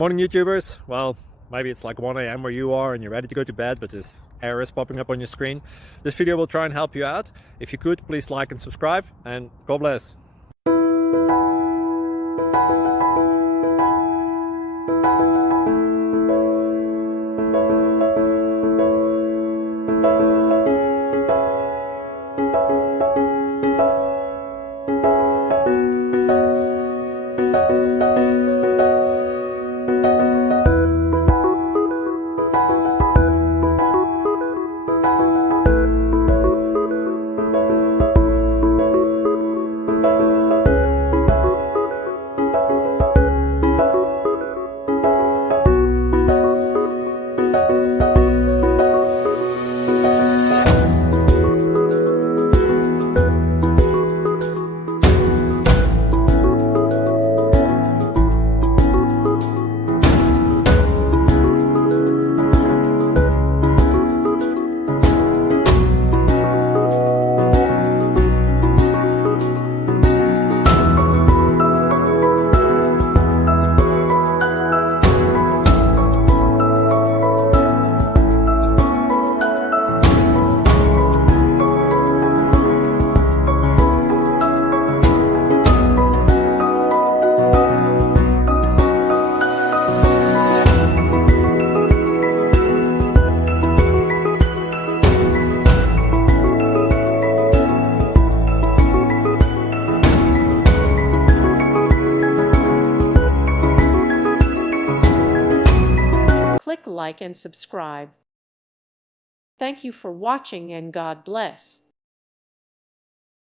Morning YouTubers. Well, maybe it's like 1 a.m. where you are and you're ready to go to bed, but this error is popping up on your screen. This video will try and help you out. If you could, please like and subscribe, and God bless. Click like and subscribe. Thank you for watching and God bless.